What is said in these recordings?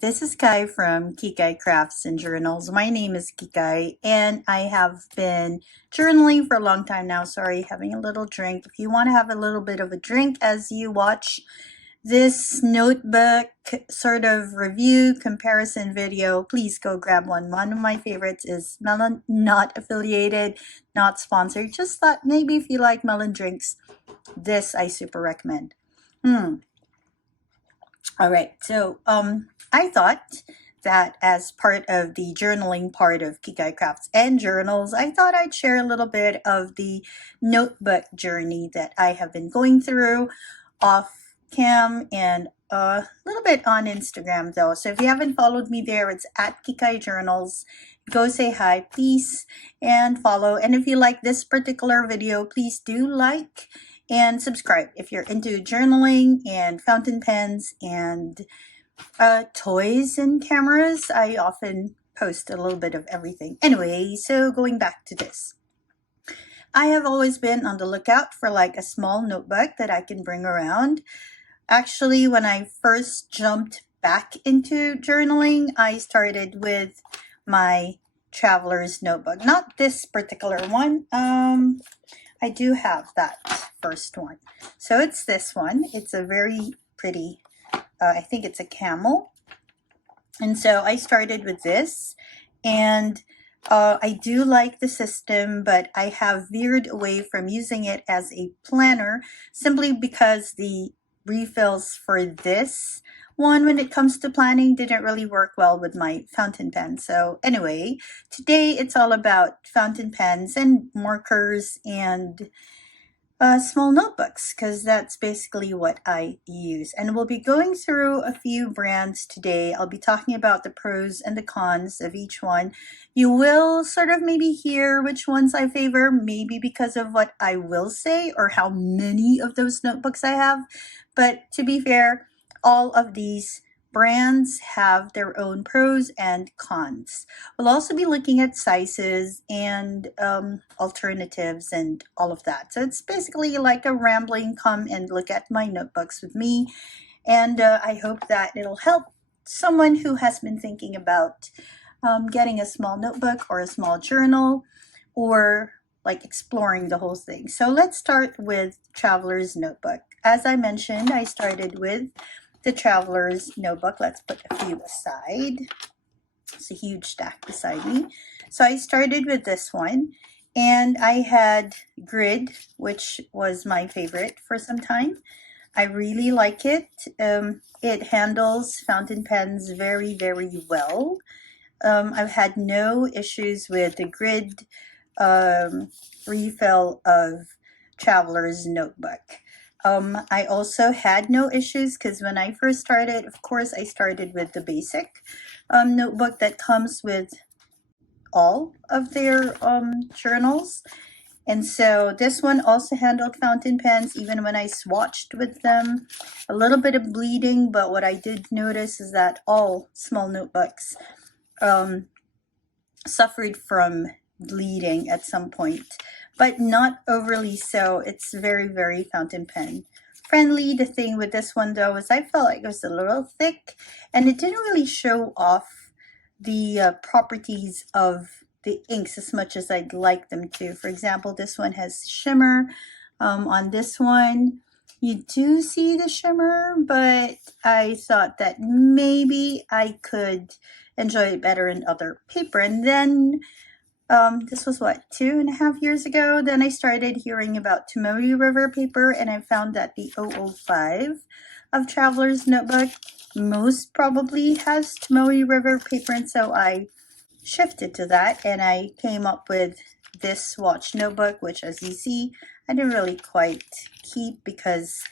This is Kai from Kikai Crafts and Journals. My name is Kikai and I have been journaling for a long time now. Sorry, having a little drink. If you want to have a little bit of a drink as you watch this notebook sort of review comparison video, please go grab one. One of my favorites is Melon, not affiliated, not sponsored. Just thought maybe if you like melon drinks, this I super recommend. All right, so I thought that as part of the journaling part of Kikai Crafts and Journals, I thought I'd share a little bit of the notebook journey that I have been going through off cam and a little bit on Instagram though. So if you haven't followed me there, it's at Kikai Journals. Go say hi, please, and follow. And if you like this particular video, please do like and subscribe if you're into journaling and fountain pens and toys and cameras. I often post a little bit of everything. Anyway, so going back to this. I have always been on the lookout for like a small notebook that I can bring around. Actually, when I first jumped back into journaling, I started with my traveler's notebook. Not this particular one. I do have that first one. So it's this one. It's a very pretty, I think it's a camel. And so I started with this, and I do like the system, but I have veered away from using it as a planner simply because the refills for this one, when it comes to planning, didn't really work well with my fountain pen. So anyway, today it's all about fountain pens and markers and small notebooks, because that's basically what I use. And we'll be going through a few brands today. I'll be talking about the pros and the cons of each one. You will sort of maybe hear which ones I favor, maybe because of what I will say or how many of those notebooks I have. But to be fair, all of these brands have their own pros and cons. We'll also be looking at sizes and alternatives and all of that. So it's basically like a rambling come and look at my notebooks with me. And I hope that it'll help someone who has been thinking about getting a small notebook or a small journal, or like exploring the whole thing. So let's start with Traveler's Notebook. As I mentioned, I started with the Traveler's Notebook. Let's put a few aside. It's a huge stack beside me. So I started with this one, and I had Grid, which was my favorite for some time. I really like it. It handles fountain pens very, very well. I've had no issues with the Grid refill of Traveler's Notebook. I also had no issues because when I first started, of course, I started with the basic notebook that comes with all of their journals. And so this one also handled fountain pens, even when I swatched with them. A little bit of bleeding, but what I did notice is that all small notebooks suffered from bleeding at some point, but not overly so. It's very, very fountain pen friendly. The thing with this one though is I felt like it was a little thick, and it didn't really show off the properties of the inks as much as I'd like them to. For example, this one has shimmer. On this one, you do see the shimmer, but I thought that maybe I could enjoy it better in other paper. And then this was what, 2.5 years ago, then I started hearing about Tomoe River paper, and I found that the 005 of Traveler's Notebook most probably has Tomoe River paper, and so I shifted to that, and I came up with this swatch notebook, which as you see, I didn't really quite keep because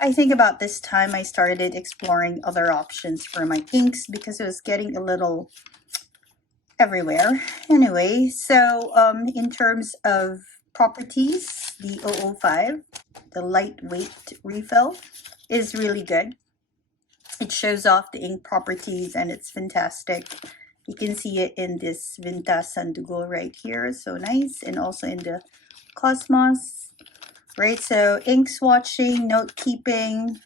I think about this time I started exploring other options for my inks because it was getting a little everywhere. Anyway, so in terms of properties, the 005, the lightweight refill, is really good. It shows off the ink properties and it's fantastic. You can see it in this Vinta Sandugo right here, so nice, and also in the Cosmos, right? So ink swatching, note keeping,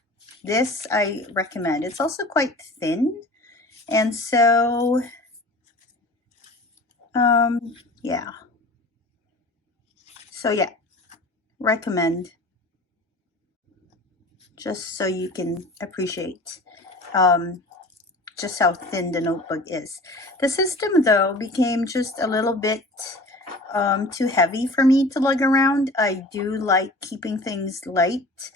this I recommend. It's also quite thin, And so, yeah. So yeah, recommend, just so you can appreciate just how thin the notebook is. The system though became just a little bit too heavy for me to lug around. I do like keeping things light.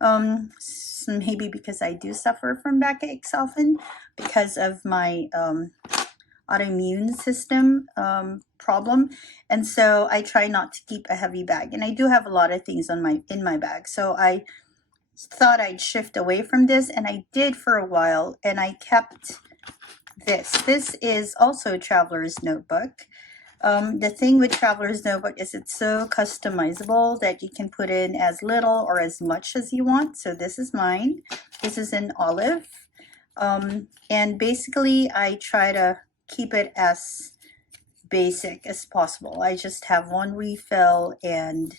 So maybe because I do suffer from backaches often because of my autoimmune system problem, and so I try not to keep a heavy bag. And I do have a lot of things in my bag, so I thought I'd shift away from this, and I did for a while, and I kept this. This is also a traveler's notebook. The thing with Traveler's Notebook is it's so customizable that you can put in as little or as much as you want. So this is mine. This is in olive. And basically I try to keep it as basic as possible. I just have one refill and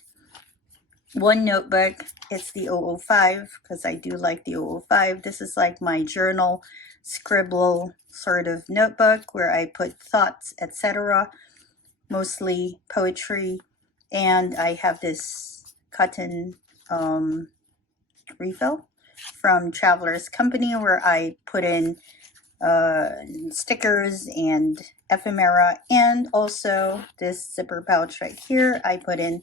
one notebook. It's the 005 because I do like the 005. This is like my journal scribble sort of notebook where I put thoughts, etc., mostly poetry. And I have this cotton refill from Traveler's Company where I put in stickers and ephemera, and also this zipper pouch right here I put in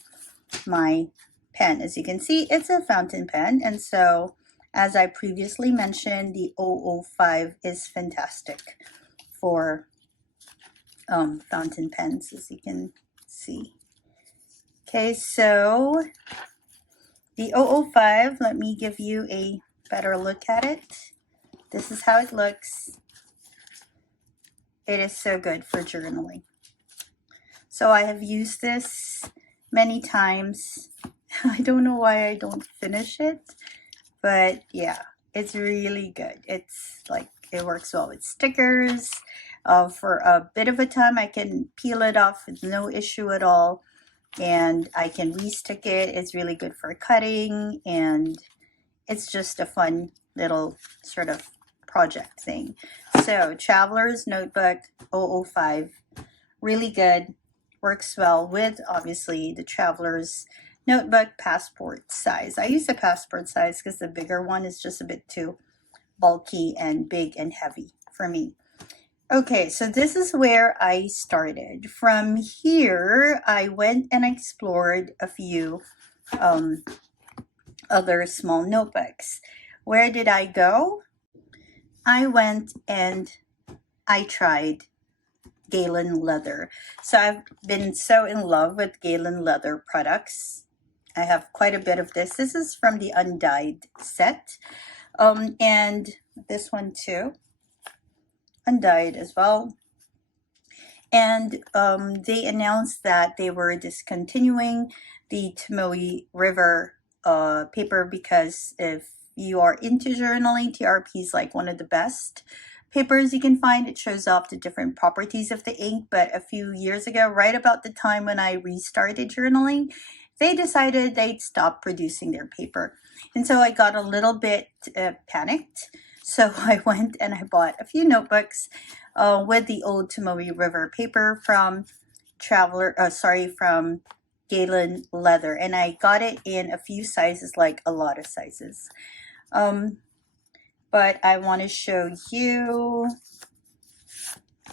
my pen. As you can see, it's a fountain pen, and so as I previously mentioned, the 005 is fantastic for fountain pens, as you can see. Okay, so the 005, let me give you a better look at it. This is how it looks. It is so good for journaling. So I have used this many times. I don't know why I don't finish it, but yeah, it's really good. It's like, it works well with stickers. For a bit of a time, I can peel it off with no issue at all, and I can restick it. It's really good for cutting, and it's just a fun little sort of project thing. So Traveler's Notebook 005, really good, works well with obviously the Traveler's Notebook passport size. I use the passport size because the bigger one is just a bit too bulky and big and heavy for me. Okay, so this is where I started. From here, I went and explored a few other small notebooks. Where did I go? I went and I tried Galen leather. So I've been so in love with Galen leather products. I have quite a bit of this. This is from the Undyed set. And this one too, Undyed as well. And they announced that they were discontinuing the Tomoe River paper because if you are into journaling, TRP is like one of the best papers you can find. It shows off the different properties of the ink, but a few years ago, right about the time when I restarted journaling, they decided they'd stop producing their paper. And so I got a little bit panicked. So I went and I bought a few notebooks with the old Tomoe River paper from from Galen leather. And I got it in a few sizes, like a lot of sizes. But I want to show you,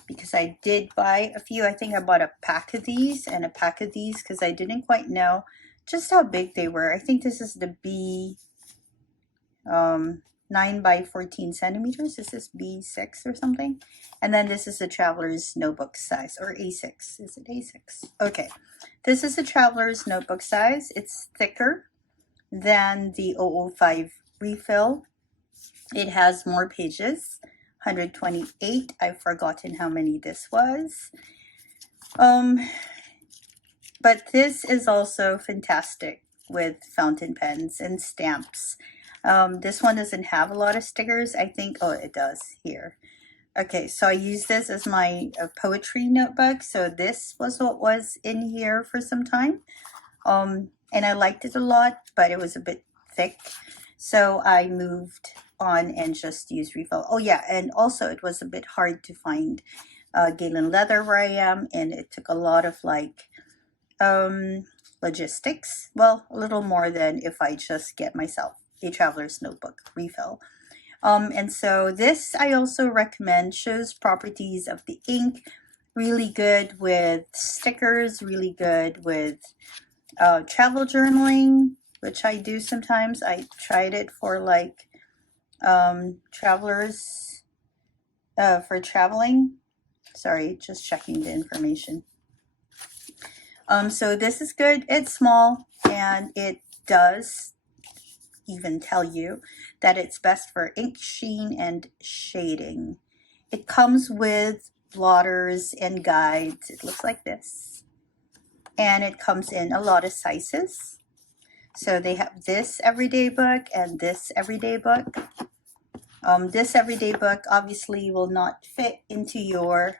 because I did buy a few. I think I bought a pack of these and a pack of these because I didn't quite know just how big they were. I think this is the B 9 by 14 centimeters. This is B6 or something. And then this is the Traveler's Notebook size, or A6. Is it A6? Okay. This is the Traveler's Notebook size. It's thicker than the 005 refill. It has more pages, 128. I've forgotten how many this was. But this is also fantastic with fountain pens and stamps. This one doesn't have a lot of stickers. I think, oh, it does here. Okay, so I use this as my poetry notebook. So this was what was in here for some time. And I liked it a lot, but it was a bit thick. So I moved on and just use refill. Oh yeah, and also it was a bit hard to find Galen leather where I am, and it took a lot of like logistics. Well, a little more than if I just get myself a traveler's notebook refill. And so this I also recommend. Shows properties of the ink, really good with stickers, really good with travel journaling, which I do sometimes. I tried it for like travelers for traveling. Sorry, just checking the information. So this is good. It's small, and it does even tell you that it's best for ink sheen and shading. It comes with blotters and guides. It looks like this. And it comes in a lot of sizes. So they have this everyday book and this everyday book. This everyday book obviously will not fit into your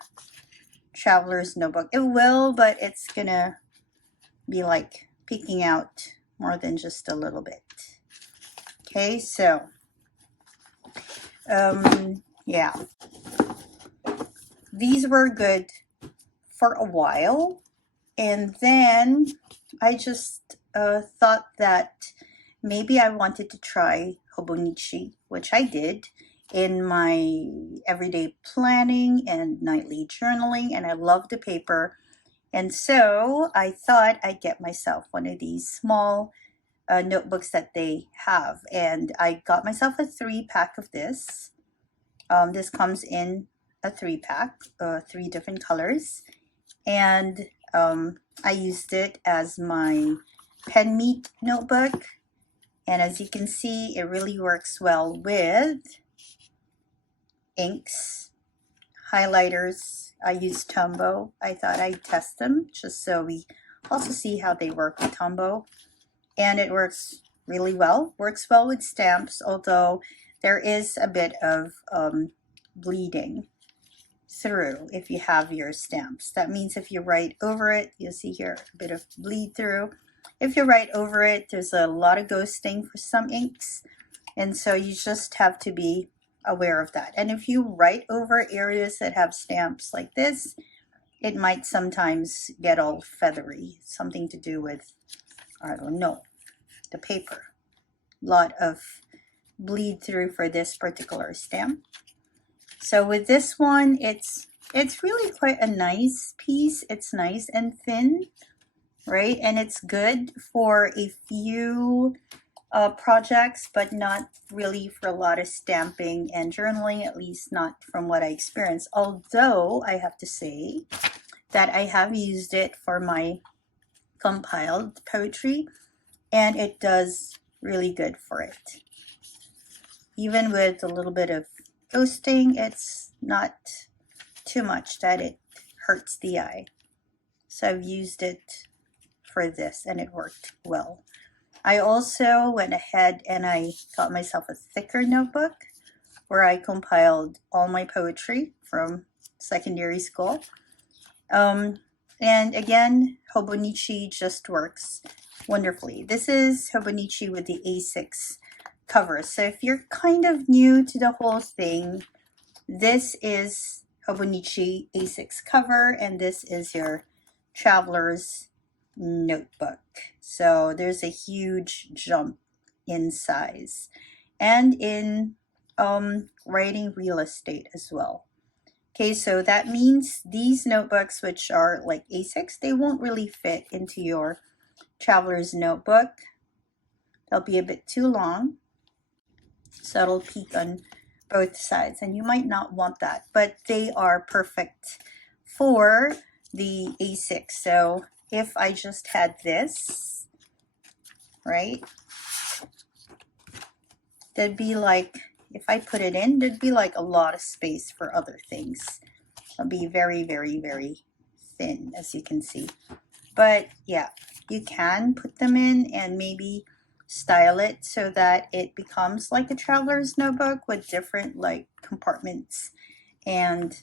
traveler's notebook. It will, but it's gonna be like peeking out more than just a little bit. Okay, so yeah, these were good for a while, and then I just thought that maybe I wanted to try Hobonichi, which I did in my everyday planning and nightly journaling, and I love the paper. And so I thought I'd get myself one of these small notebooks that they have, and I got myself a 3-pack of this. This comes in a 3-pack, 3 different colors, and I used it as my pen meet notebook, and as you can see, it really works well with inks, highlighters. I use Tombow. I thought I'd test them just so we also see how they work with Tombow. And it works really well. Works well with stamps, although there is a bit of bleeding through if you have your stamps. That means if you write over it, you'll see here a bit of bleed through. If you write over it, there's a lot of ghosting for some inks, and so you just have to be aware of that. And if you write over areas that have stamps like this, it might sometimes get all feathery. Something to do with, I don't know, the paper. A lot of bleed through for this particular stamp. So with this one, it's really quite a nice piece. It's nice and thin, right? And it's good for a few projects, but not really for a lot of stamping and journaling, at least not from what I experienced. Although I have to say that I have used it for my compiled poetry, and it does really good for it. Even with a little bit of ghosting, it's not too much that it hurts the eye. So I've used it for this, and it worked well. I also went ahead and I got myself a thicker notebook where I compiled all my poetry from secondary school. And again, Hobonichi just works wonderfully. This is Hobonichi with the A6 cover. So if you're kind of new to the whole thing, this is Hobonichi A6 cover, and this is your traveler's notebook. So there's a huge jump in size and in writing real estate as well. Okay, so that means these notebooks, which are like A6, they won't really fit into your traveler's notebook. They'll be a bit too long, so it'll peak on both sides, and you might not want that, but they are perfect for the A6. So if I just had this, right, there'd be like, if I put it in, there'd be like a lot of space for other things. It'll be very, very, very thin, as you can see. But yeah, you can put them in and maybe style it so that it becomes like a traveler's notebook with different like compartments and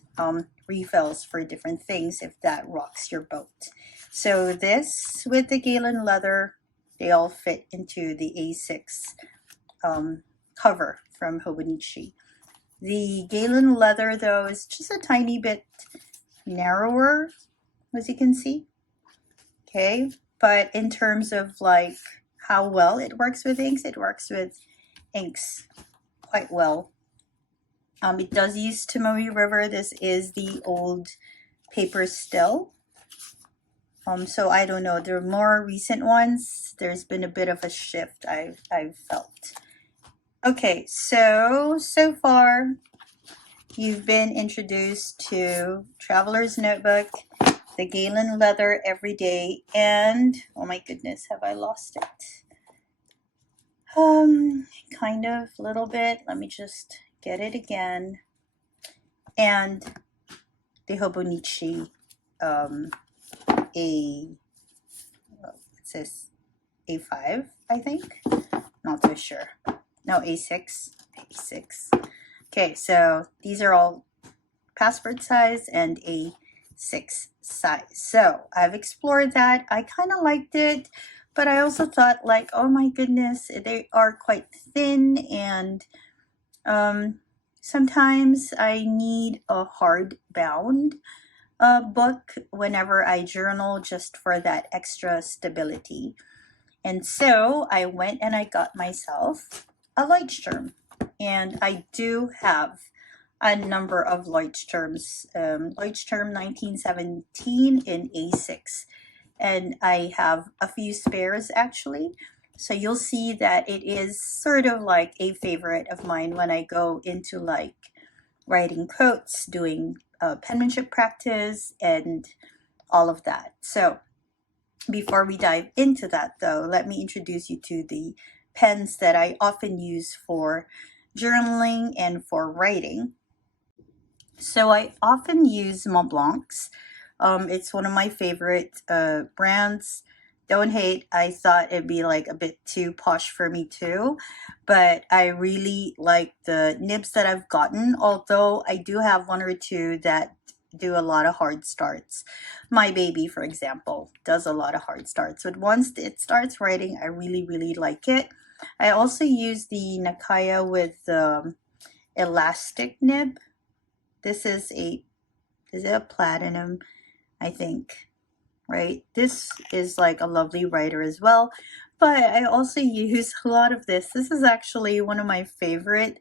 refills for different things if that rocks your boat. So this with the Galen leather, they all fit into the A6 cover from Hobonichi. The Galen leather, though, is just a tiny bit narrower, as you can see. Okay, but in terms of like how well it works with inks, it works with inks quite well. It does use Tomoe River. This is the old paper still. So I don't know. The more recent ones, there's been a bit of a shift I've felt. Okay, so far you've been introduced to Traveler's Notebook, the Galen leather everyday, and oh my goodness, have I lost it? Kind of, a little bit. Let me just get it again. And the Hobonichi, it says A5, I think. Not so sure. No, A6. A6. Okay, so these are all passport size and A6 size. So I've explored that. I kind of liked it, but I also thought like, oh my goodness, they are quite thin, and sometimes I need a hardbound book whenever I journal, just for that extra stability. And so I went and I got myself a Leuchtturm, and I do have a number of Leuchtturms. Leuchtturm 1917 in A6, and I have a few spares actually. So you'll see that it is sort of like a favorite of mine when I go into like writing quotes, doing penmanship practice, and all of that. So before we dive into that though, let me introduce you to the pens that I often use for journaling and for writing. So I often use Montblanc's. It's one of my favorite brands. Don't hate, I thought it'd be like a bit too posh for me too, but I really like the nibs that I've gotten, although I do have one or two that do a lot of hard starts. My baby, for example, does a lot of hard starts, but once it starts writing, I really like it. I also use the Nakaya with the elastic nib. This is a platinum, I think, right? This is like a lovely writer as well, but I also use a lot of this. This is actually one of my favorite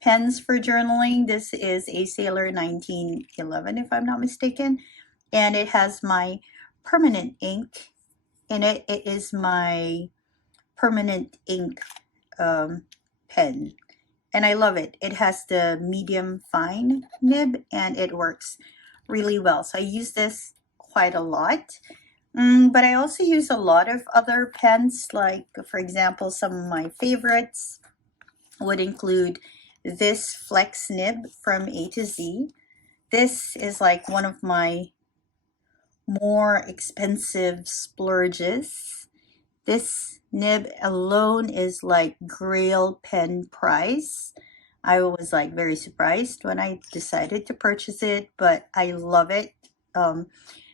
pens for journaling. This is a Sailor 1911, if I'm not mistaken, and it has my permanent ink in it. It is my permanent ink pen, and I love it. It has the medium fine nib, and it works really well. So I use this quite a lot. But I also use a lot of other pens, like for example, some of my favorites would include this flex nib from A to Z. This is like one of my more expensive splurges. This nib alone is like Grail pen price. I was like very surprised when I decided to purchase it, but I love it.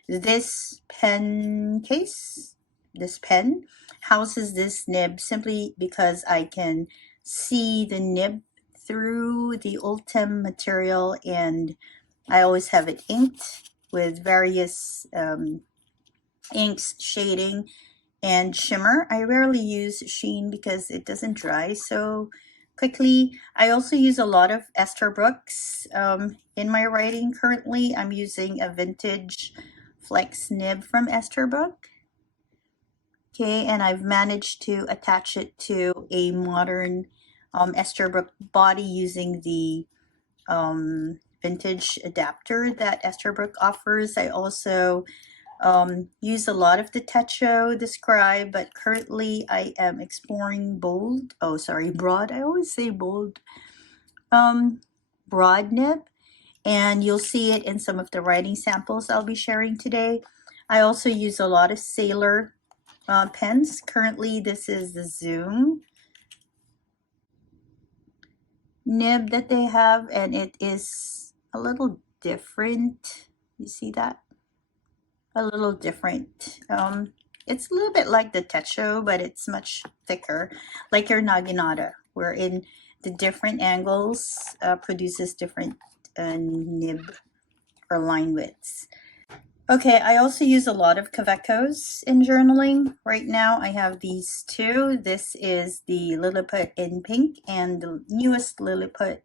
This pen case, this pen houses this nib simply because I can see the nib through the Ultem material, and I always have it inked with various inks, shading, and shimmer. I rarely use sheen because it doesn't dry so quickly. I also use a lot of Esterbrook's in my writing. Currently, I'm using a vintage flex nib from Esterbrook. Okay, and I've managed to attach it to a modern Esterbrook body using the vintage adapter that Esterbrook offers. I also use a lot of the Techo, the Scribe, but currently I am exploring broad. I always say bold. Broad nib, and you'll see it in some of the writing samples I'll be sharing today. I also use a lot of Sailor pens. Currently, this is the Zoom nib that they have, and it is a little different. You see that? A little different. It's a little bit like the Techo, but it's much thicker, like your Naginata, wherein the different angles produces different nib or line widths. Okay, I also use a lot of Kavekos in journaling. Right now I have these two. This is the Lilliput in pink and the newest Lilliput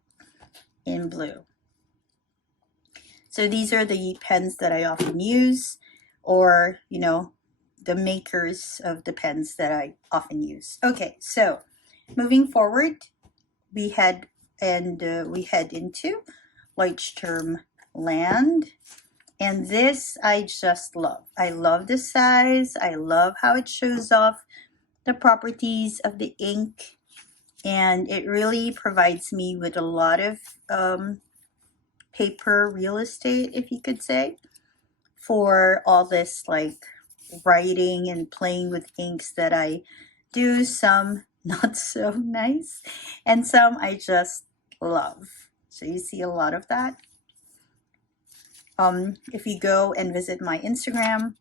in blue. So these are the pens that I often use, or, you know, the makers of the pens that I often use. Okay, so moving forward, we head into Leuchtturm land. And this I just love. I love the size. I love how it shows off the properties of the ink. And it really provides me with a lot of paper real estate, if you could say, for all this like writing and playing with inks that I do. Some not so nice, and some I just love. So you see a lot of that. If you go and visit my Instagram,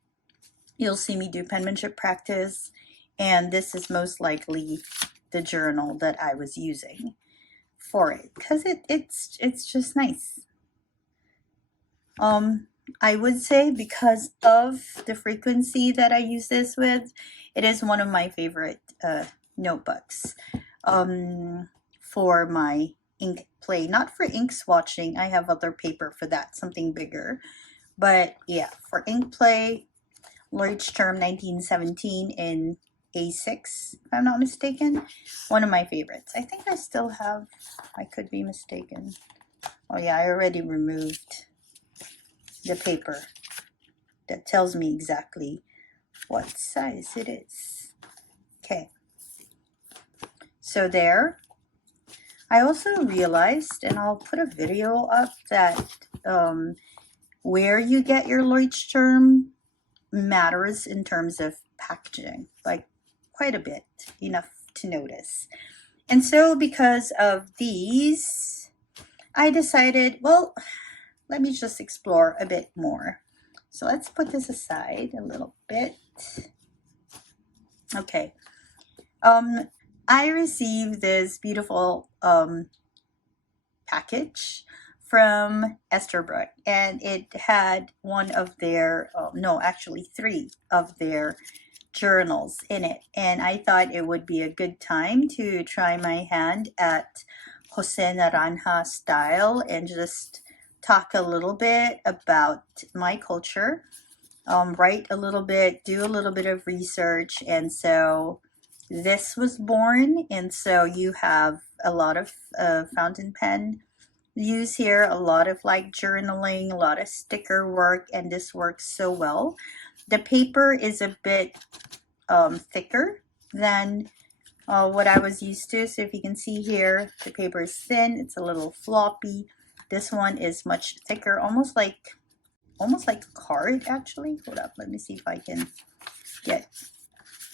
you'll see me do penmanship practice, and this is most likely the journal that I was using for it, because it's just nice. I would say because of the frequency that I use this with, it is one of my favorite notebooks for my ink play. Not for ink swatching, I have other paper for that, something bigger. But yeah, for ink play, Leuchtturm 1917 in A6, if I'm not mistaken. One of my favorites. I think I still have, I could be mistaken. Oh yeah, I already removed the paper that tells me exactly what size it is. Okay, so there. I also realized, and I'll put a video up, that where you get your Leuchtturm matters in terms of packaging, like quite a bit, enough to notice. And so because of these, I decided, well, let me just explore a bit more. So let's put this aside a little bit. Okay. I received this beautiful package from Esterbrook, and it had one of their, no, actually 3 of their journals in it. And I thought it would be a good time to try my hand at Jose Naranja style and just talk a little bit about my culture, write a little bit, do a little bit of research. And so this was born. And so you have a lot of fountain pen use here, a lot of like journaling, a lot of sticker work, and this works so well. The paper is a bit thicker than what I was used to. So if you can see here, the paper is thin, it's a little floppy. This one is much thicker, almost like a card actually. Hold up, let me see if I can get.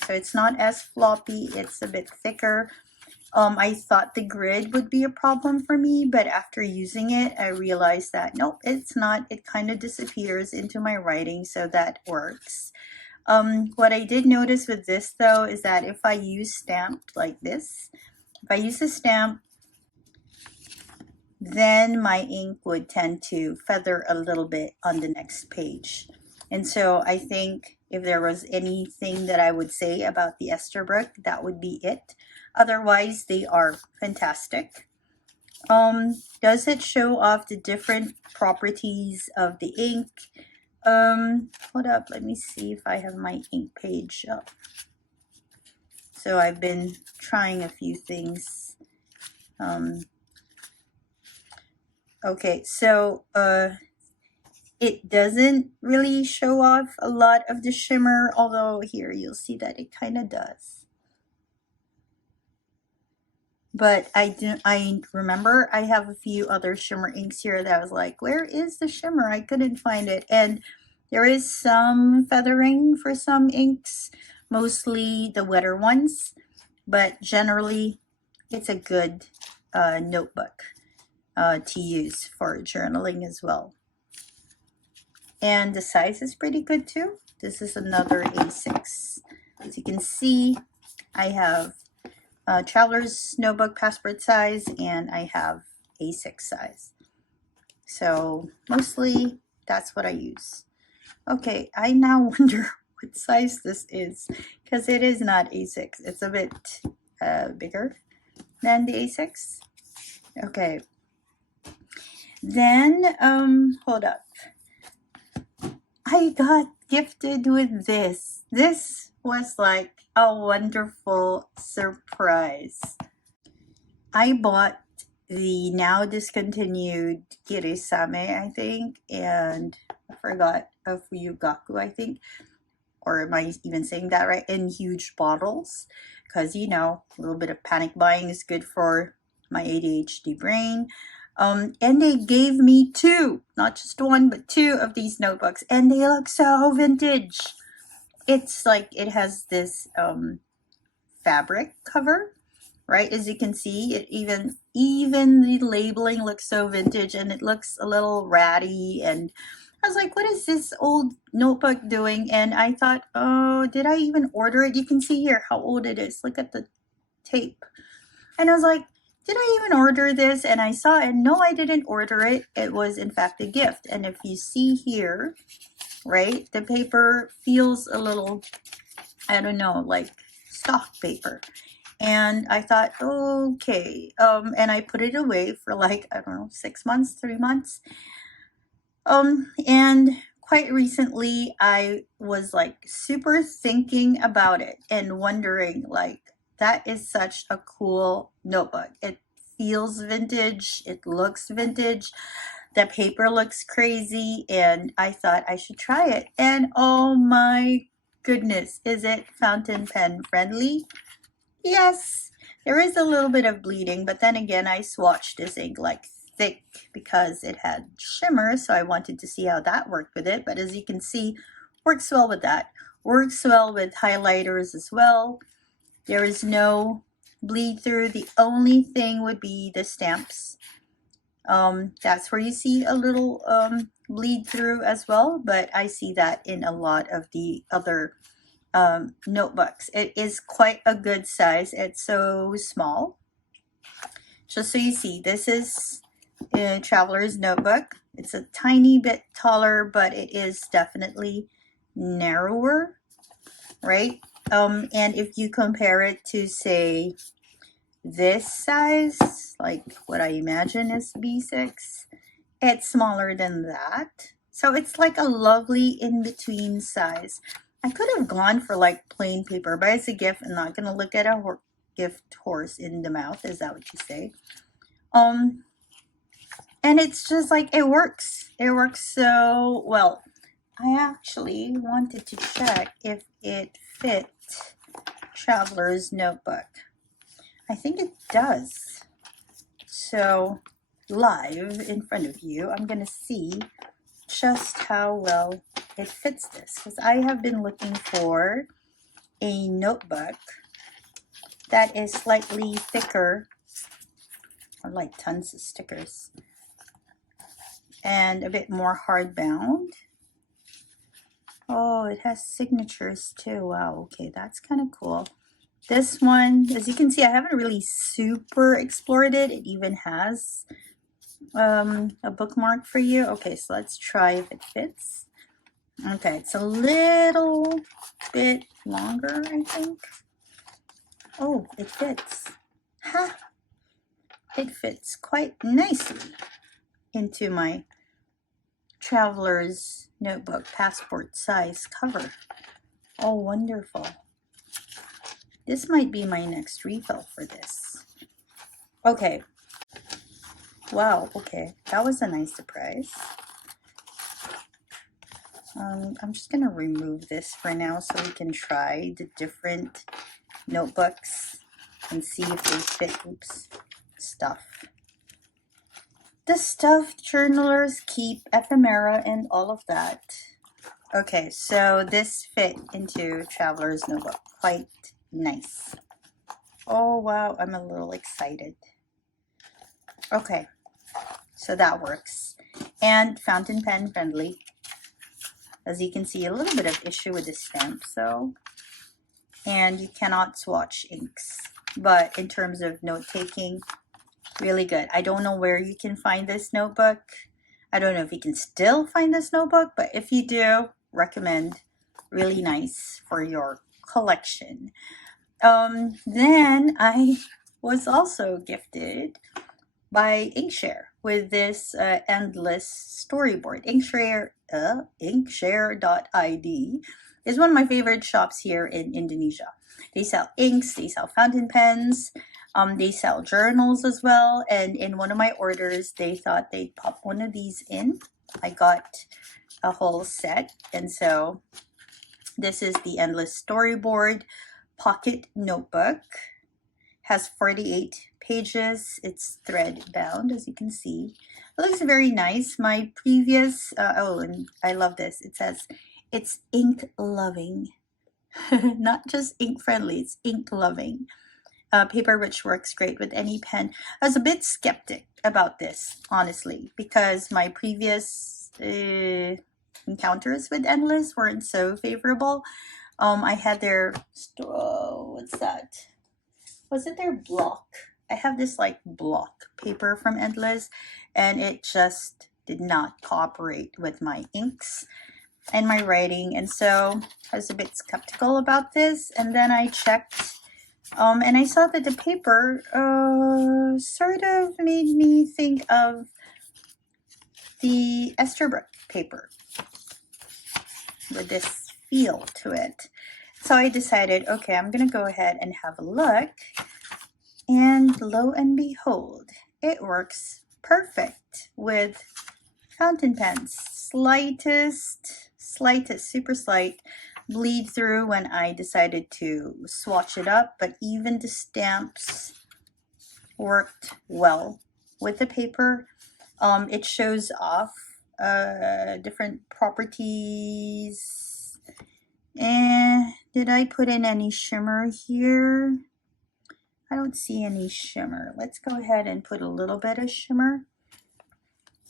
So it's not as floppy, it's a bit thicker. I thought the grid would be a problem for me, but after using it, I realized that nope, it's not. It kind of disappears into my writing, so that works. What I did notice with this though is that if I use stamped like this, if I use a stamp, then my ink would tend to feather a little bit on the next page. And so I think if there was anything that I would say about the Esterbrook, that would be it. Otherwise, they are fantastic. Does it show off the different properties of the ink? Hold up, let me see if I have my ink page up. So I've been trying a few things. Okay, so it doesn't really show off a lot of the shimmer, although here you'll see that it kind of does. But I remember I have a few other shimmer inks here that I was like, where is the shimmer? I couldn't find it. And there is some feathering for some inks, mostly the wetter ones, but generally it's a good notebook to use for journaling as well. And the size is pretty good too. This is another A6. As you can see, I have Traveler's Notebook passport size, and I have A6 size. So mostly that's what I use. Okay, I now wonder what size this is, because it is not A6. It's a bit bigger than the A6. Okay. Then, hold up. I got gifted with this. This was like a wonderful surprise. I bought the now discontinued Kirisame, I think, and I forgot of Yugaku, I think, or am I even saying that right, in huge bottles, because you know, a little bit of panic buying is good for my ADHD brain. And they gave me two, not just one, but two of these notebooks, and they look so vintage. It's like it has this fabric cover, right? As you can see, it even the labeling looks so vintage, and it looks a little ratty, and I was like, what is this old notebook doing? And I thought, oh, did I even order it? You can see here how old it is. Look at the tape. And I was like, did I even order this? And I saw it. No, I didn't order it. It was in fact a gift. And if you see here, right, the paper feels a little, I don't know, like stock paper. And I thought, okay. And I put it away for like, I don't know, 6 months, 3 months. And quite recently I was like super thinking about it and wondering, like, that is such a cool notebook. It feels vintage, it looks vintage, the paper looks crazy, and I thought I should try it. And oh my goodness, is it fountain pen friendly? Yes, there is a little bit of bleeding, but then again, I swatched this ink like thick because it had shimmer, so I wanted to see how that worked with it. But as you can see, works well with that. Works well with highlighters as well. There is no bleed through. The only thing would be the stamps. That's where you see a little bleed through as well, but I see that in a lot of the other notebooks. It is quite a good size. It's so small. Just so you see, this is a Traveler's Notebook. It's a tiny bit taller, but it is definitely narrower, right? And if you compare it to, say, this size, like what I imagine is B6, it's smaller than that. So it's like a lovely in-between size. I could have gone for like plain paper, but as a gift, I'm not going to look at a gift horse in the mouth. Is that what you say? And it's just like, it works. It works so well. I actually wanted to check if it fit Traveler's Notebook. I think it does. So live in front of you, I'm going to see just how well it fits this, because I have been looking for a notebook that is slightly thicker. I like tons of stickers, and a bit more hardbound. Oh, it has signatures too. Wow, okay, that's kind of cool. This one, as you can see, I haven't really super explored it. It even has a bookmark for you. Okay, so let's try if it fits. Okay, it's a little bit longer, I think. Oh, it fits. Ha! It fits quite nicely into my Traveler's Notebook passport size cover. Oh, wonderful. This might be my next refill for this. Okay. Wow, okay. That was a nice surprise. I'm just going to remove this for now so we can try the different notebooks and see if they fit, stuff. The stuffed journalers keep ephemera and all of that. Okay, so this fit into Traveler's Notebook quite nice. Oh wow, I'm a little excited. Okay, so that works. And fountain pen friendly. As you can see, a little bit of issue with the stamp, so and you cannot swatch inks. But in terms of note-taking, really good. I don't know where you can find this notebook. I don't know if you can still find this notebook, but if you do, recommend. Really nice for your collection. Then I was also gifted by Inkshare with this endless storyboard. Inkshare.id is one of my favorite shops here in Indonesia. They sell inks, they sell fountain pens, they sell journals as well. And in one of my orders, they thought they'd pop one of these in. I got a whole set, and so this is the endless storyboard pocket notebook. Has 48 pages. It's thread bound, as you can see. It looks very nice. My previous, oh, and I love this. It says it's ink loving, not just ink friendly, it's ink loving. Paper which works great with any pen. I was a bit skeptic about this, honestly, because my previous encounters with Endless weren't so favorable. I had their, what's that? Was it their block? I have this like block paper from Endless, and it just did not cooperate with my inks and my writing, and so I was a bit skeptical about this. And then I checked, and I saw that the paper sort of made me think of the Esterbrook paper with this feel to it. So I decided, okay, I'm gonna go ahead and have a look, and lo and behold, it works perfect with fountain pens. Slightest, super slight bleed through when I decided to swatch it up, but even the stamps worked well with the paper. It shows off different properties. And did I put in any shimmer here? I don't see any shimmer. Let's go ahead and put a little bit of shimmer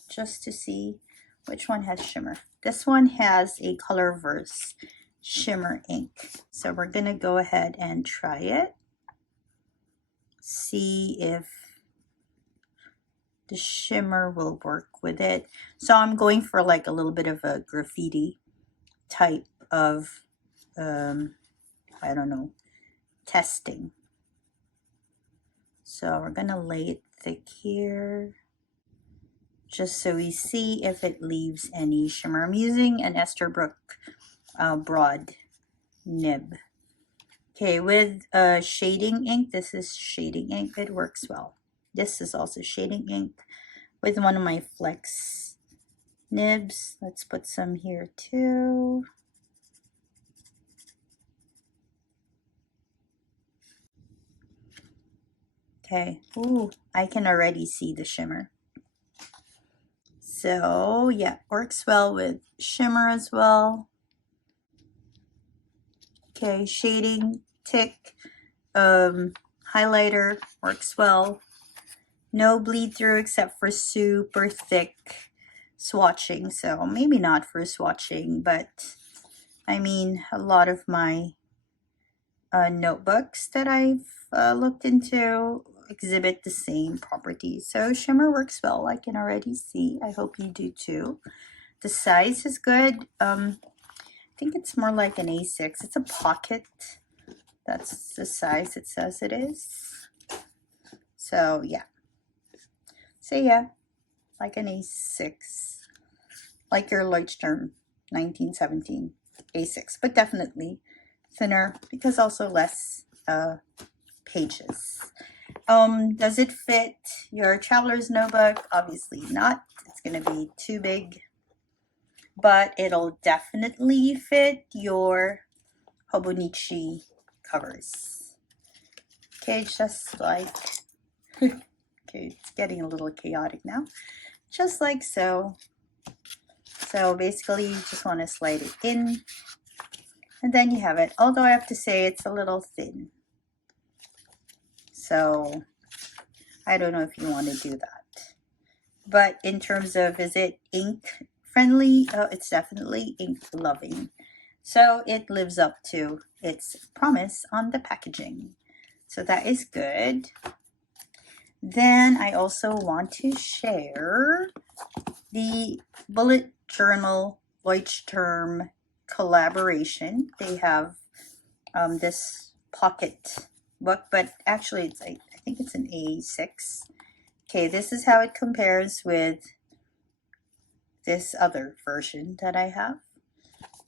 just to see which one has shimmer. This one has a Colorverse shimmer ink. So we're gonna go ahead and try it. See if the shimmer will work with it. So I'm going for like a little bit of a graffiti type of, I don't know, testing. So we're gonna lay it thick here, just so we see if it leaves any shimmer. I'm using an Esterbrook broad nib. Okay, with shading ink, this is shading ink, it works well. This is also shading ink with one of my flex nibs. Let's put some here too. Okay, ooh, I can already see the shimmer. So yeah, works well with shimmer as well. Okay, shading, tick, highlighter works well. No bleed through except for super thick swatching. So maybe not for swatching, but I mean, a lot of my notebooks that I've looked into exhibit the same properties. So shimmer works well, I can already see. I hope you do too. The size is good. I think it's more like an A6. It's a pocket. That's the size it says it is. So yeah. So yeah, like an A6. Like your Leuchtturm 1917 A6, but definitely thinner because also less pages. Does it fit your traveler's notebook? Obviously not. It's going to be too big, but it'll definitely fit your Hobonichi covers. Okay, just like, okay, it's getting a little chaotic now. Just like so. So basically you just want to slide it in, and then you have it. Although I have to say it's a little thin. So I don't know if you want to do that. But in terms of, is it ink friendly? Oh, it's definitely ink loving. So it lives up to its promise on the packaging. So that is good. Then I also want to share the bullet journal Leuchtturm collaboration. They have this pocket book, but actually it's I think it's an A6. Okay, this is how it compares with this other version that I have.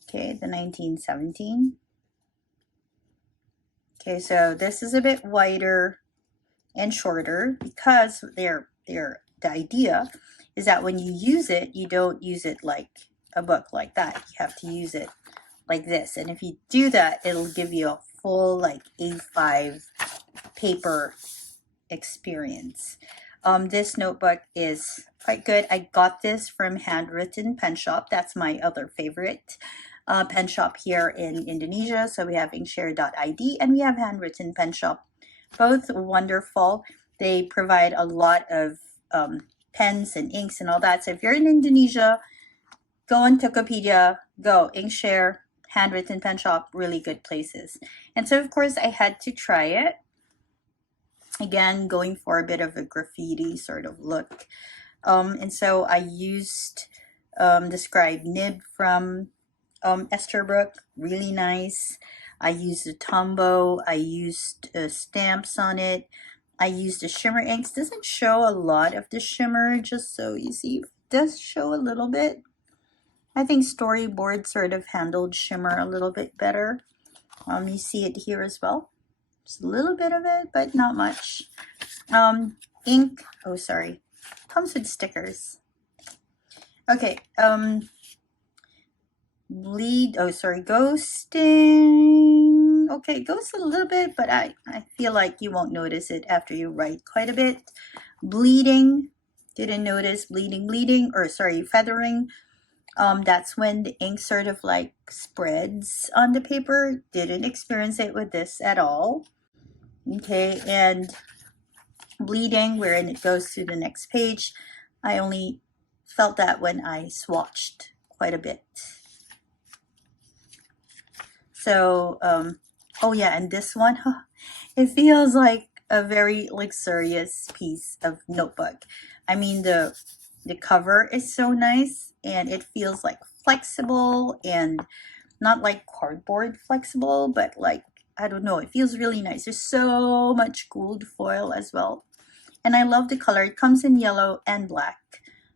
Okay, the 1917. Okay, so this is a bit wider and shorter because the idea is that when you use it, you don't use it like a book like that. You have to use it like this. And if you do that, it'll give you a full like A5 paper experience. This notebook is quite good. I got this from Handwritten Pen Shop. That's my other favorite pen shop here in Indonesia. So we have inkshare.id and we have Handwritten Pen Shop. Both wonderful. They provide a lot of pens and inks and all that. So if you're in Indonesia, go on Tokopedia, go Inkshare, Handwritten Pen Shop, really good places. And so of course I had to try it. Again, going for a bit of a graffiti sort of look. And so I used the scribe nib from Esterbrook, really nice. I used a Tombow, I used stamps on it. I used the shimmer inks. Doesn't show a lot of the shimmer, just so you see, it does show a little bit. I think Storyboard sort of handled shimmer a little bit better. You see it here as well. Just a little bit of it, but not much. Ink, oh sorry, comes with stickers. Okay, bleed, oh sorry, ghosting. Okay, it goes a little bit, but I feel like you won't notice it after you write quite a bit. Bleeding, didn't notice bleeding, or sorry, feathering. That's when the ink sort of like spreads on the paper. Didn't experience it with this at all. Okay, and bleeding, wherein it goes to the next page. I only felt that when I swatched quite a bit. So, oh yeah, and this one, it feels like a very luxurious piece of notebook. I mean, the cover is so nice, and it feels like flexible and not like cardboard flexible, but like, I don't know, it feels really nice. There's so much gold foil as well. And I love the color. It comes in yellow and black.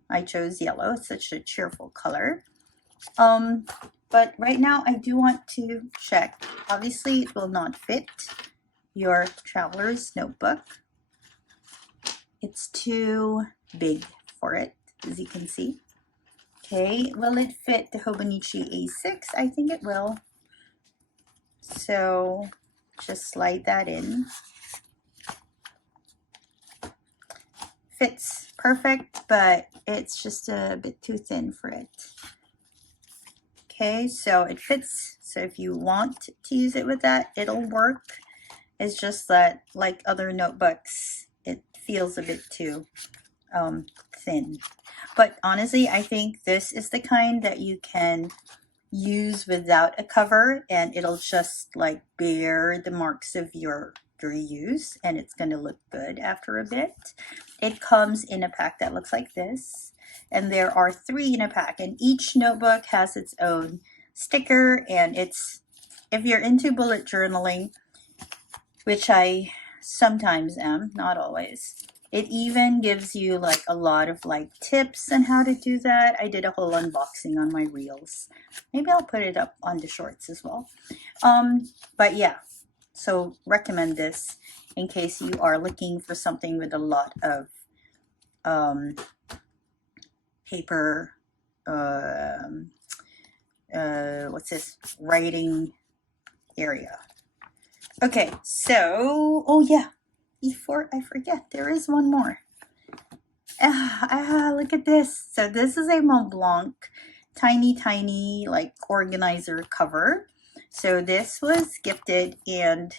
I chose yellow. It's such a cheerful color. But right now I do want to check. Obviously it will not fit your traveler's notebook. It's too big for it, as you can see. Okay, will it fit the Hobonichi A6? I think it will. So just slide that in. Fits perfect, but it's just a bit too thin for it. Okay, so it fits. So if you want to use it with that, it'll work. It's just that, like other notebooks, it feels a bit too thin. But honestly, I think this is the kind that you can use without a cover, and it'll just like bear the marks of your use, and it's going to look good after a bit. It comes in a pack that looks like this, and there are 3 in a pack, and each notebook has its own sticker. And it's, if you're into bullet journaling, which I sometimes am, not always, it even gives you like a lot of like tips on how to do that. I did a whole unboxing on my reels. Maybe I'll put it up on the shorts as well. But yeah, so recommend this in case you are looking for something with a lot of paper, what's this, writing area. Okay, so, oh yeah, before I forget, there is one more. Look at this. So this is a Mont Blanc tiny like organizer cover. So this was gifted, and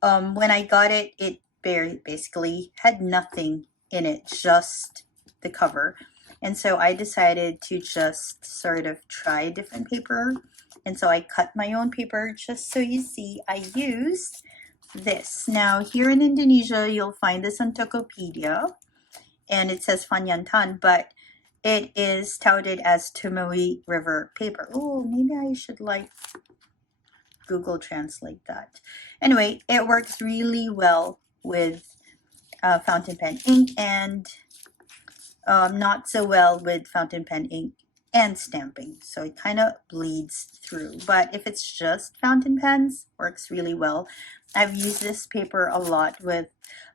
when I got it, it basically had nothing in it, just the cover. And so I decided to just sort of try different paper And so I cut my own paper. Just so you see, I used this. Now here in Indonesia, you'll find this on Tokopedia, and it says Fanyantan, but it is touted as Tumui River paper. Oh, maybe I should like Google Translate that. Anyway, it works really well with fountain pen ink, and not so well with fountain pen ink and stamping. So it kind of bleeds through. But if it's just fountain pens, works really well. I've used this paper a lot with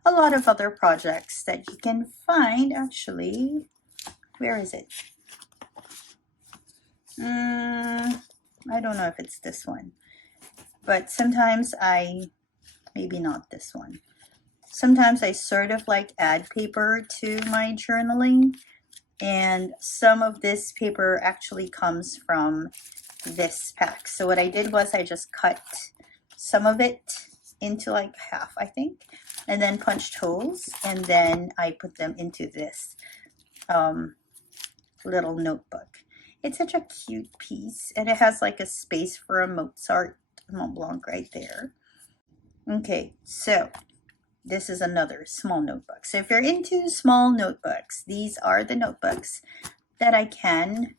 a lot of other projects that you can find. Actually, where is it? I don't know if it's this one. But sometimes maybe not this one. Sometimes I sort of like add paper to my journaling, and some of this paper actually comes from this pack. So what I did was I just cut some of it into like half, I think, and then punched holes, and then I put them into this little notebook. It's such a cute piece, and it has like a space for a Mozart Mont Blanc right there. Okay, so this is another small notebook. So if you're into small notebooks, these are the notebooks that I can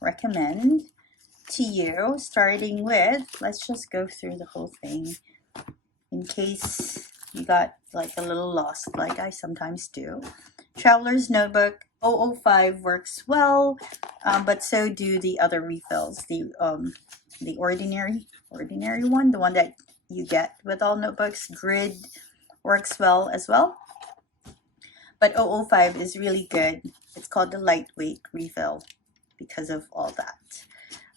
recommend to you, starting with, let's just go through the whole thing in case you got like a little lost like I sometimes do. Traveler's Notebook 005 works well, but so do the other refills. The ordinary one, the one that you get with all notebooks. Grid works well as well, but 005 is really good. It's called the lightweight refill because of all that.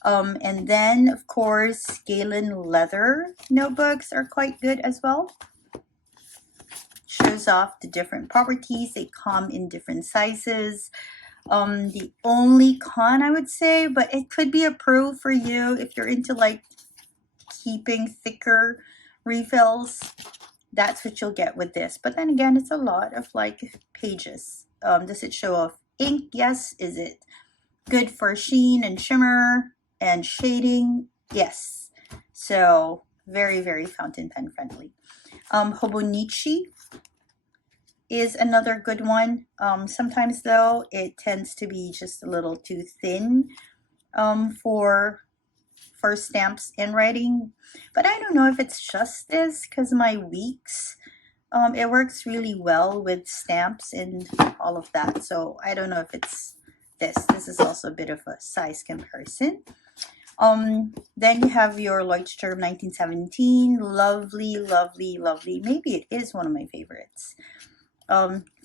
And then, of course, Galen leather notebooks are quite good as well. Shows off the different properties. They come in different sizes. The only con, I would say, but it could be a pro for you if you're into like keeping thicker refills. That's what you'll get with this. But then again, it's a lot of like pages. Does it show off ink? Yes. Is it good for sheen and shimmer and shading? Yes. So very, very fountain pen friendly. Hobonichi is another good one. Sometimes though, it tends to be just a little too thin for stamps and writing. But I don't know if it's just this, because my weeks, it works really well with stamps and all of that. So I don't know if it's this. This is also a bit of a size comparison. Then you have your Leuchtturm 1917. Lovely, lovely, lovely. Maybe it is one of my favorites.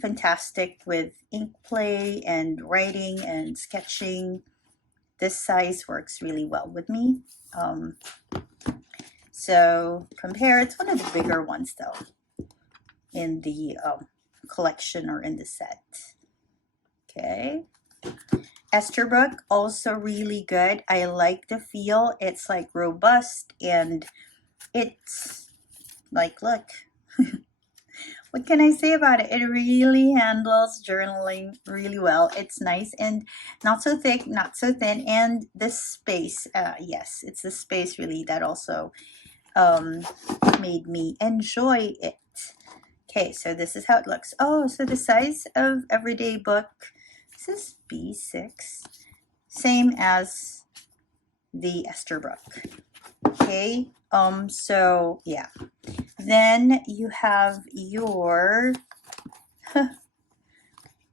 Fantastic with ink play and writing and sketching. This size works really well with me. So compare, it's one of the bigger ones though in the collection or in the set. Okay. Esterbrook, also really good. I like the feel. It's like robust, and it's like, look, what can I say about it? It really handles journaling really well. It's nice and not so thick, not so thin. And this space, yes, it's the space really that also made me enjoy it. Okay, so this is how it looks. Oh, so the size of everyday book, this is B6, same as the Esterbrook. Okay, so yeah. Then you have your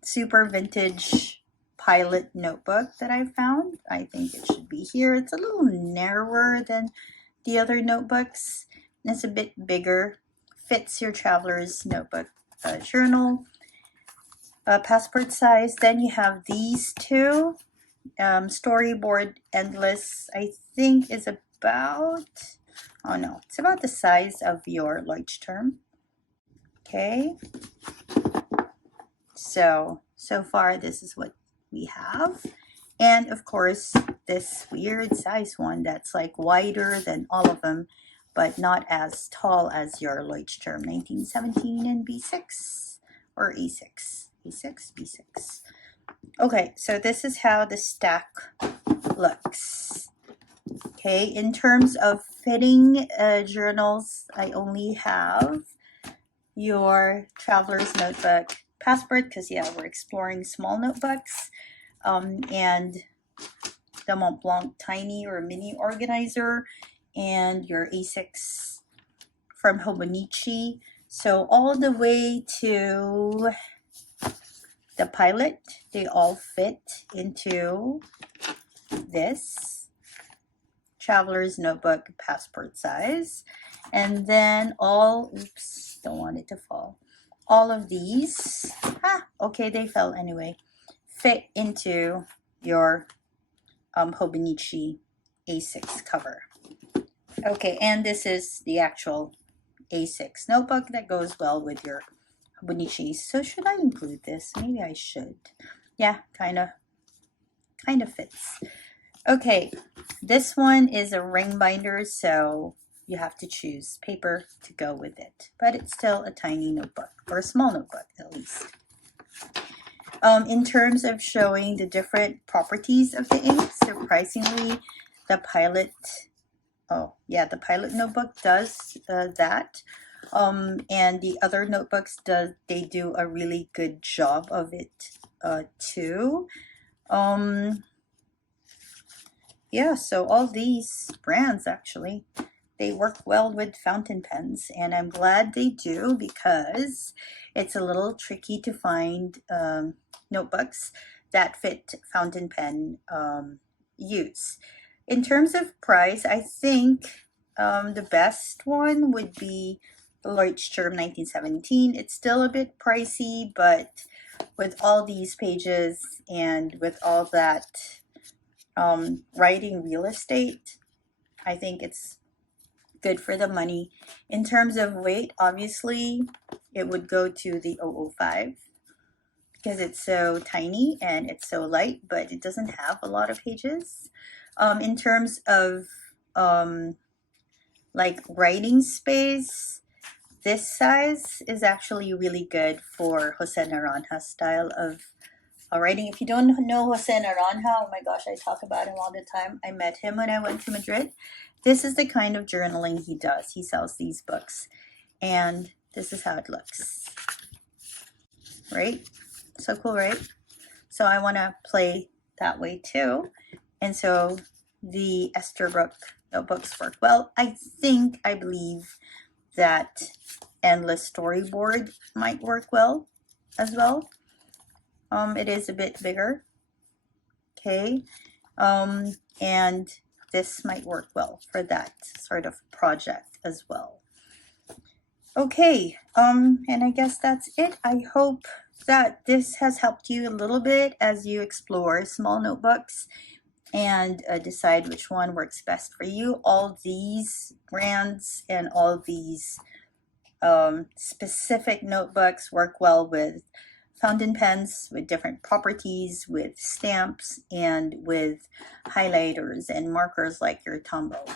super vintage pilot notebook that I found. I think it should be here. It's a little narrower than the other notebooks. It's a bit bigger. Fits your traveler's notebook journal. Passport size. Then you have these two. Storyboard Endless, I think, is about, oh no, it's about the size of your Leuchtturm. Okay. So far this is what we have. And of course, this weird size one that's like wider than all of them, but not as tall as your Leuchtturm 1917 and B6 or A6. A6, B6. Okay, so this is how the stack looks. Okay, in terms of fitting journals, I only have your traveler's notebook passport, because yeah, we're exploring small notebooks, and the Mont Blanc tiny or mini organizer, and your A6 from Hobonichi. So all the way to the pilot, they all fit into this traveler's notebook passport size. And then all, oops, don't want it to fall. All of these, okay, they fell anyway, fit into your Hobonichi A6 cover. Okay, and this is the actual A6 notebook that goes well with your Hobonichi. So should I include this? Maybe I should. Yeah, kind of fits. Okay, this one is a ring binder, so you have to choose paper to go with it. But it's still a tiny notebook, or a small notebook at least. In terms of showing the different properties of the ink, surprisingly, the Pilot, the Pilot notebook does that. And the other notebooks, they do a really good job of it too. Yeah, so all these brands actually, they work well with fountain pens, and I'm glad they do, because it's a little tricky to find notebooks that fit fountain pen use. In terms of price, I think the best one would be the Leuchtturm 1917. It's still a bit pricey, but with all these pages and with all that writing real estate, I think it's good for the money. In terms of weight, obviously, it would go to the 005 because it's so tiny and it's so light, but it doesn't have a lot of pages. In terms of like writing space, this size is actually really good for Jose Naranja's style of writing. If you don't know Jose Naranja, oh my gosh, I talk about him all the time. I met him when I went to Madrid. This is the kind of journaling he does. He sells these books, and this is how it looks. Right? So cool, right? So I want to play that way too. And so the Esterbrook notebooks work well. I believe that Endless Storyboard might work well as well. It is a bit bigger. Okay. And this might work well for that sort of project as well. Okay, and I guess that's it. I hope that this has helped you a little bit as you explore small notebooks and decide which one works best for you. All these brands and all these specific notebooks work well with fountain pens, with different properties, with stamps, and with highlighters and markers like your Tombow.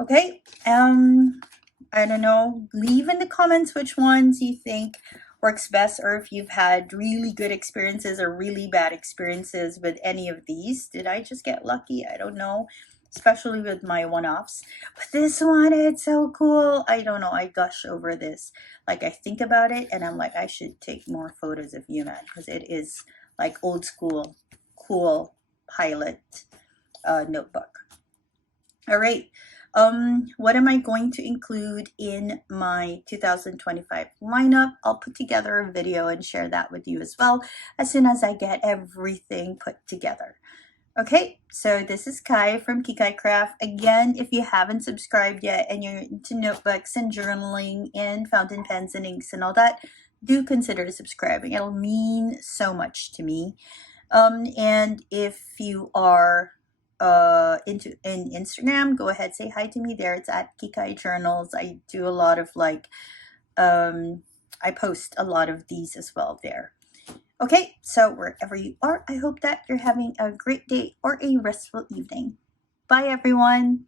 Okay, I don't know, leave in the comments which ones you think works best, or if you've had really good experiences or really bad experiences with any of these. Did I just get lucky? I don't know, especially with my one-offs. But this one, it's so cool. I don't know, I gush over this. Like, I think about it and I'm like, I should take more photos of you, man, because it is like old school, cool Pilot notebook. All right. What am I going to include in my 2025 lineup? I'll put together a video and share that with you as well as soon as I get everything put together. Okay, so this is Kai from Kikai Craft. Again, if you haven't subscribed yet and you're into notebooks and journaling and fountain pens and inks and all that, do consider subscribing. It'll mean so much to me. And if you are in Instagram, go ahead, say hi to me there. It's at Kikai Journals. I do a lot of I post a lot of these as well there. Okay, so wherever you are, I hope that you're having a great day or a restful evening. Bye, everyone.